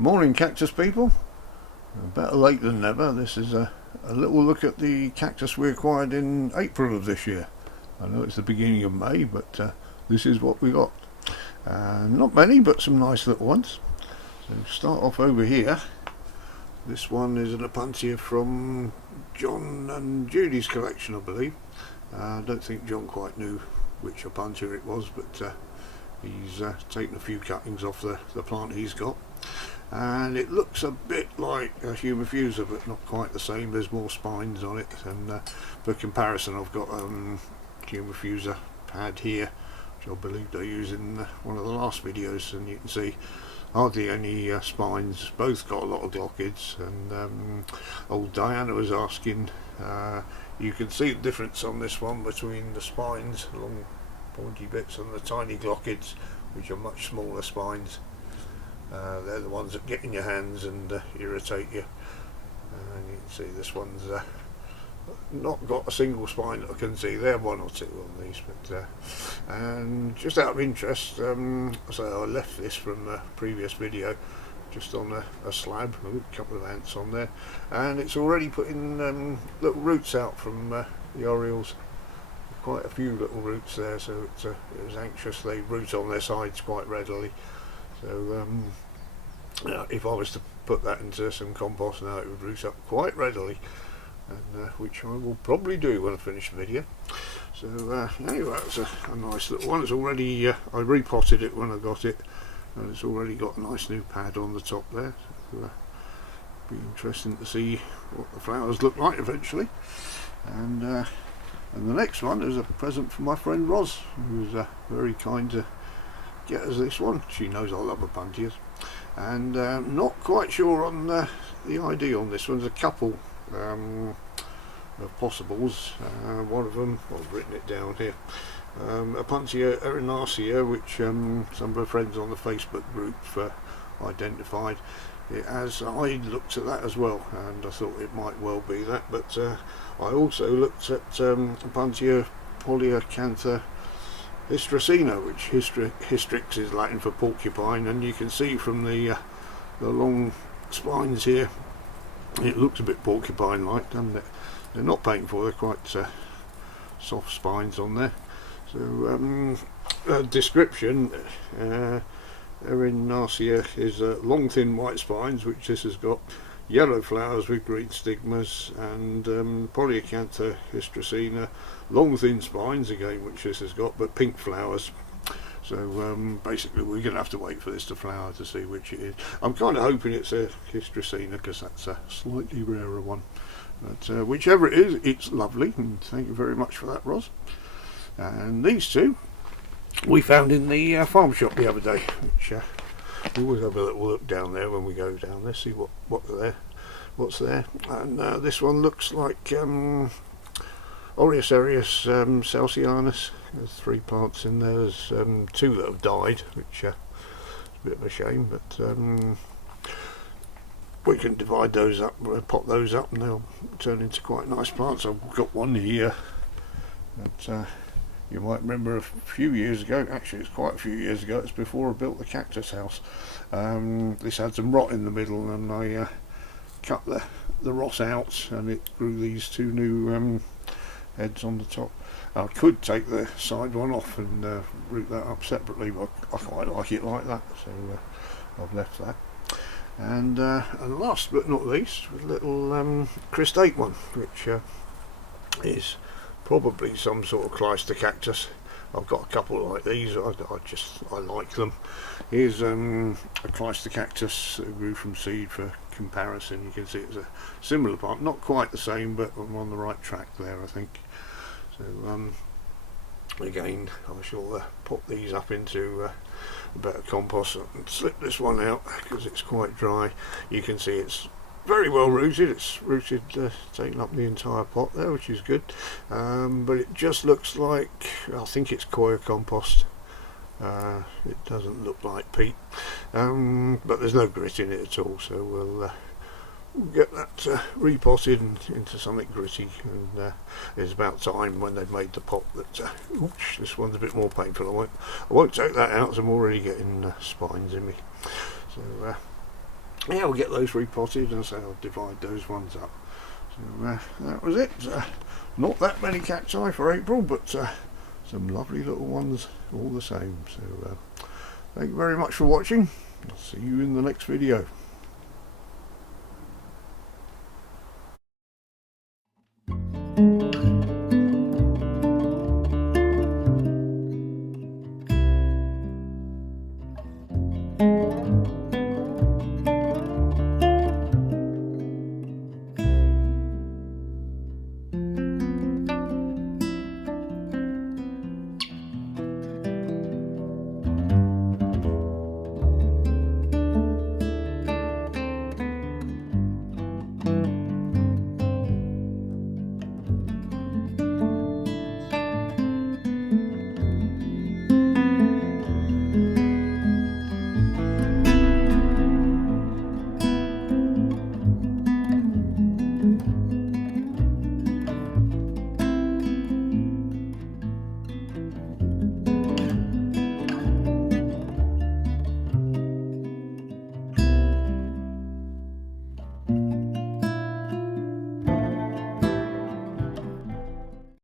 Morning cactus people, better late than never. This is a little look at the cactus we acquired in April of this year. I know it's the beginning of May, but this is what we got. Not many, but some nice little ones. So start off over here. This one is an Opuntia from John and Judy's collection, I believe. I don't think John quite knew which Opuntia it was, but he's taken a few cuttings off the plant he's got. And it looks a bit like a humifuser, but not quite the same. There's more spines on it, and for comparison I've got humifuser pad here, which I believe I used in one of the last videos, and you can see hardly any spines. Both got a lot of glockids, and old Diana was asking, you can see the difference on this one between the spines, long pointy bits, and the tiny glockids, which are much smaller spines. They're the ones that get in your hands and irritate you. And you can see this one's not got a single spine that I can see. There are one or two on these, but and just out of interest, so I left this from the previous video just on a slab, a couple of ants on there, and it's already putting little roots out from the orioles. Quite a few little roots there, so it was anxious. They root on their sides quite readily. So if I was to put that into some compost now, it would root up quite readily, and which I will probably do when I finish the video. So anyway, that's a nice little one. It's already, I repotted it when I got it, and it's already got a nice new pad on the top there. So be interesting to see what the flowers look like eventually. And the next one is a present from my friend Roz, who was very kind to get us this one. She knows I love Opuntias, and not quite sure on the ID on this one. There's a couple of possibles. One of them, I've written it down here, Opuntia erinacea, which some of her friends on the Facebook group identified it as. I looked at that as well, and I thought it might well be that, but I also looked at Opuntia polyacantha hystricina, which hystrix is Latin for porcupine, and you can see from the long spines here, it looks a bit porcupine-like, doesn't it? They're not painful, they're quite soft spines on there. So description, erinacea is long thin white spines, which this has got, yellow flowers with green stigmas, and polyacantha hystricina, long thin spines again, which this has got, but pink flowers. So basically we're going to have to wait for this to flower to see which it is. I'm kind of hoping it's a hystricina, because that's a slightly rarer one, but whichever it is, it's lovely, and thank you very much for that, Roz. And these two we found in the farm shop the other day, which we always have a little look down there when we go down there, see what's there. And this one looks like Oriacerius celsianus. There's 3 plants in there. There's 2 that have died, which is a bit of a shame, but we can divide those up, pot those up, and they'll turn into quite nice plants. I've got one here that you might remember a few years ago. Actually, it's quite a few years ago. It's before I built the cactus house. This had some rot in the middle, and I cut the rot out, and it grew these 2 new heads on the top. I could take the side one off and root that up separately, but I quite like it like that, so I've left that. And last but not least, a little crispate one, which is probably some sort of clyster cactus. I've got a couple like these. I like them. Here's a clyster cactus that grew from seed for comparison. You can see it's a similar plant, not quite the same, but I'm on the right track there, I think. So again, I shall put these up into a bit of compost and slip this one out because it's quite dry. You can see it's very well rooted. It's rooted, taking up the entire pot there, which is good. But it just looks like, I think it's coir compost. It doesn't look like peat, but there's no grit in it at all, so we'll get that repotted into something gritty, and it's about time when they've made the pot that oops, this one's a bit more painful. I won't take that out, as I'm already getting spines in me. So yeah, we'll get those repotted, and so I'll divide those ones up. So that was it. Not that many cacti for April, but some lovely little ones all the same. So thank you very much for watching. I'll see you in the next video.